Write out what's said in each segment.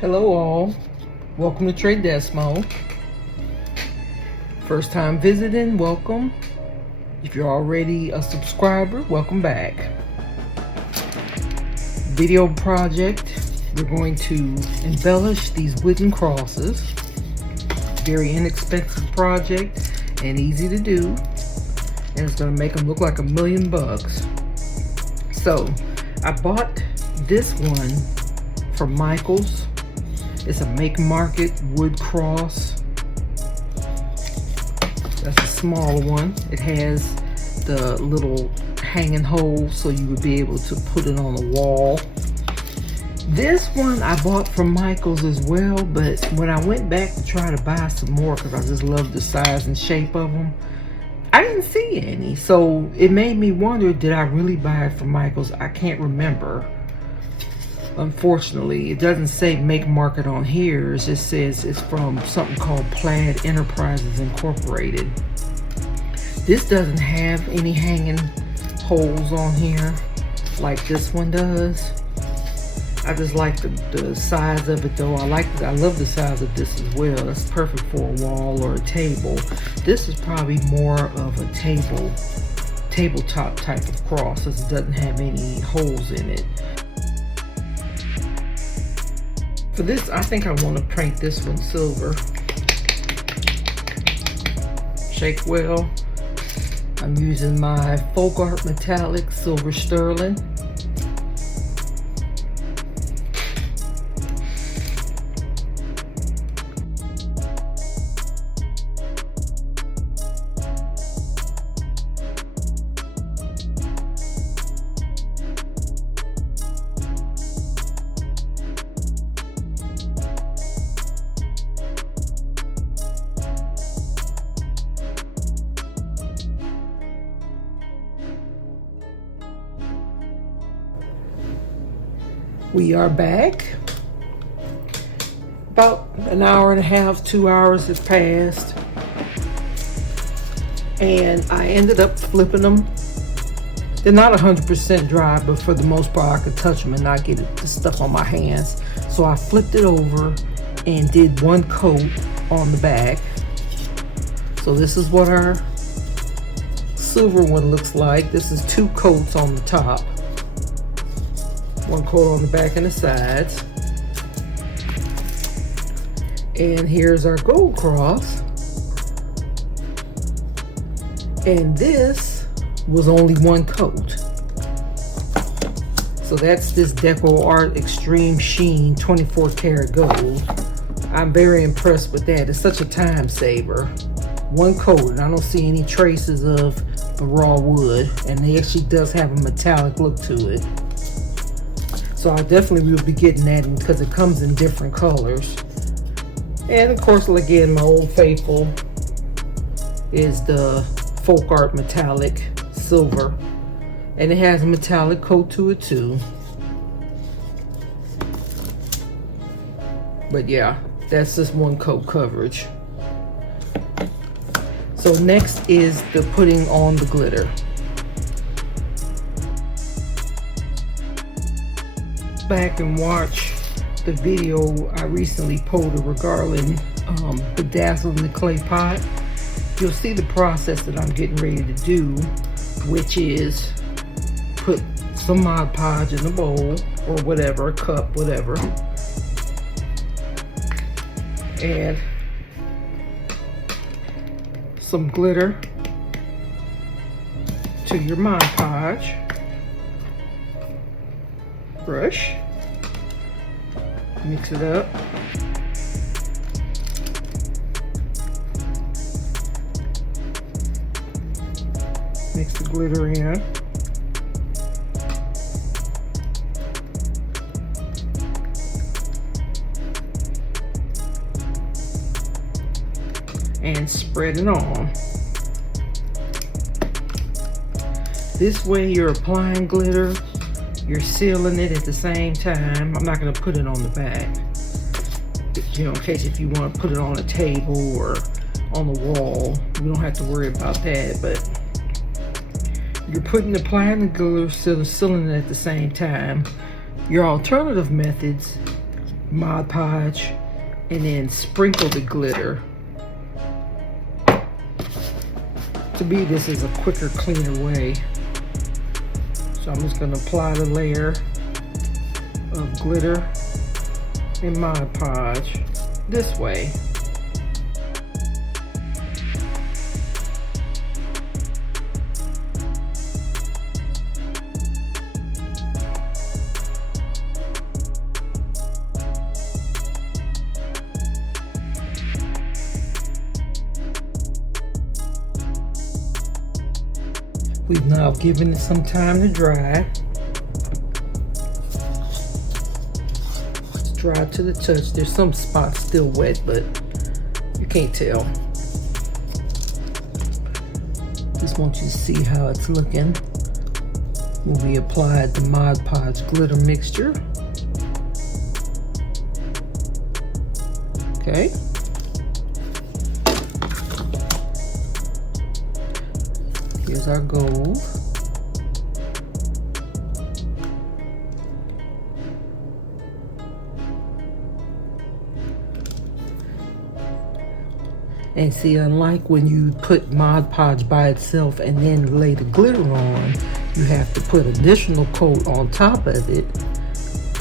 Hello all, welcome to TreDesMo. First time visiting, welcome. If you're already a subscriber, welcome back. Video project, we're going to embellish these wooden crosses. Very inexpensive project and easy to do. And it's gonna make them look like $1,000,000. So, I bought this one from Michael's. It's a Make Market wood cross. That's a smaller one. It has the little hanging hole so you would be able to put it on the wall. This one I bought from Michael's as well, but when I went back to try to buy some more because I just love the size and shape of them, I didn't see any. So it made me wonder, did I really buy it from Michael's? I can't remember. Unfortunately, it doesn't say Make Market on here. It just says it's from something called Plaid Enterprises Incorporated. This doesn't have any hanging holes on here like this one does. I just like the size of it though. I love the size of this as well. That's perfect for a wall or a table. This is probably more of a tabletop type of cross, as it doesn't have any holes in it. For this, I think I want to paint this one silver. Shake well. I'm using my Folk Art Metallic Silver Sterling. We are back. About an hour and a half, 2 hours has passed. And I ended up flipping them. They're not 100% dry, but for the most part I could touch them and not get the stuff on my hands. So I flipped it over and did one coat on the back. So this is what our silver one looks like. This is 2 coats on the top. One coat on the back and the sides. And here's our gold cross. And this was only 1 coat. So that's this Decor Art Extreme Sheen 24 karat gold. I'm very impressed with that. It's such a time saver. 1 coat, and I don't see any traces of the raw wood. And it actually does have a metallic look to it. So I definitely will be getting that because it comes in different colors. And of course, again, my old faithful is the Folk Art Metallic Silver. And it has a metallic coat to it too. But yeah, that's just 1 coat coverage. So next is the putting on the glitter. Back and watch the video I recently posted regarding bedazzling the clay pot. You'll see the process that I'm getting ready to do, which is put some Mod Podge in a bowl or whatever, a cup, whatever, and some glitter to your Mod Podge. Brush, mix it up, mix the glitter in, and spread it on. This way you're applying glitter, you're sealing it at the same time. I'm not going to put it on the back, you know, in case if you want to put it on a table or on the wall. You don't have to worry about that, but you're applying the glitter, sealing it at the same time. Your alternative methods Mod Podge, and then sprinkle the glitter. To me, this is a quicker, cleaner way. So I'm just gonna apply the layer of glitter and Mod Podge this way. We've now given it some time to dry. It's dry to the touch. There's some spots still wet, but you can't tell. Just want you to see how it's looking when we applied the Mod Podge glitter mixture. Okay. Here's our gold. And see, unlike when you put Mod Podge by itself and then lay the glitter on, you have to put additional coat on top of it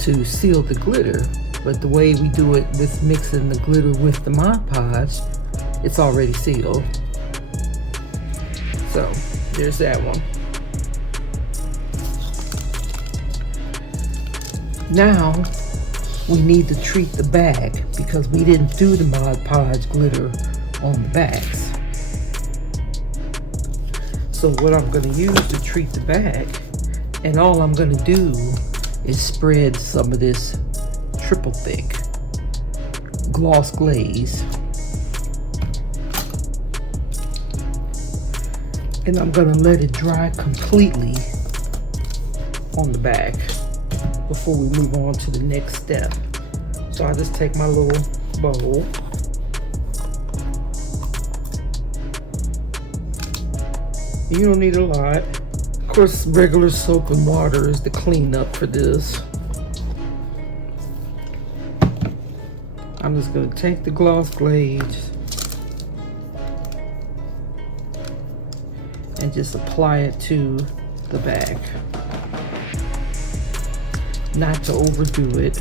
to seal the glitter. But the way we do it with mixing the glitter with the Mod Podge, it's already sealed. So there's that one. Now we need to treat the bag because we didn't do the Mod Podge glitter on the bags. So what I'm going to use to treat the bag, and all I'm going to do is spread some of this triple thick gloss glaze. And I'm gonna let it dry completely on the bag before we move on to the next step. So I just take my little bowl. You don't need a lot. Of course, regular soap and water is the cleanup for this. I'm just gonna take the gloss glaze and just apply it to the bag. Not to overdo it.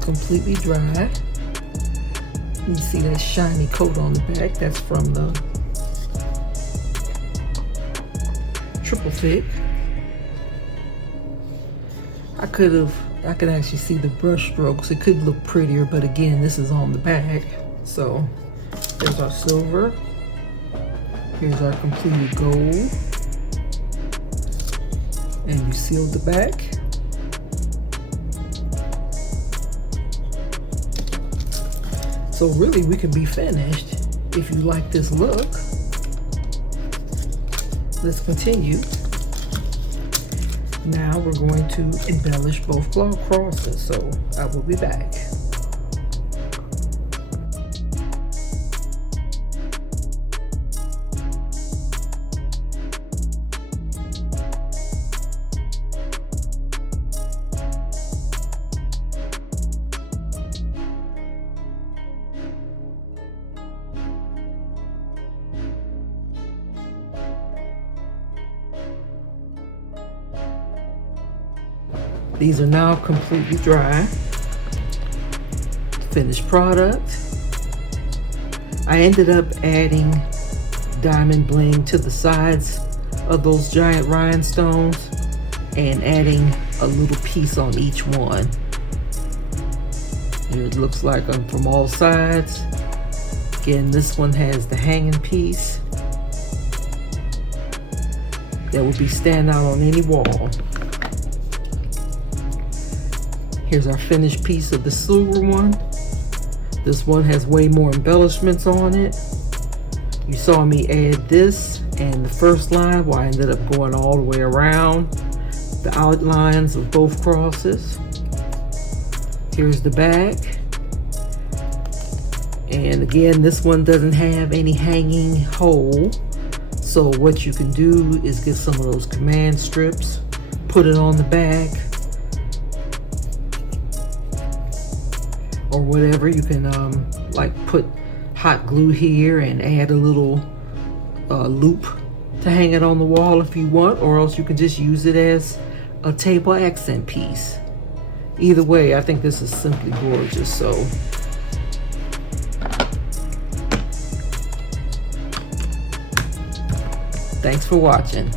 Completely dry. You see that shiny coat on the back? That's from the triple thick. I could actually see the brush strokes. It could look prettier, but again, this is on the bag. So there's our silver. Here's our completed gold. And you sealed the back. So really, we could be finished if you like this look. Let's continue. Now we're going to embellish both claw crosses, so I will be back. These are now completely dry. Finished product. I ended up adding diamond bling to the sides of those giant rhinestones and adding a little piece on each one. Here it looks like them from all sides. Again, this one has the hanging piece that will be stand out on any wall. Here's our finished piece of the silver one. This one has way more embellishments on it. You saw me add this and the first line, well, I ended up going all the way around the outlines of both crosses. Here's the back. And again, this one doesn't have any hanging hole. So what you can do is get some of those command strips, put it on the back, or whatever. You can like put hot glue here and add a little loop to hang it on the wall if you want, or else you can just use it as a table accent piece. Either way, I think this is simply gorgeous. So thanks for watching.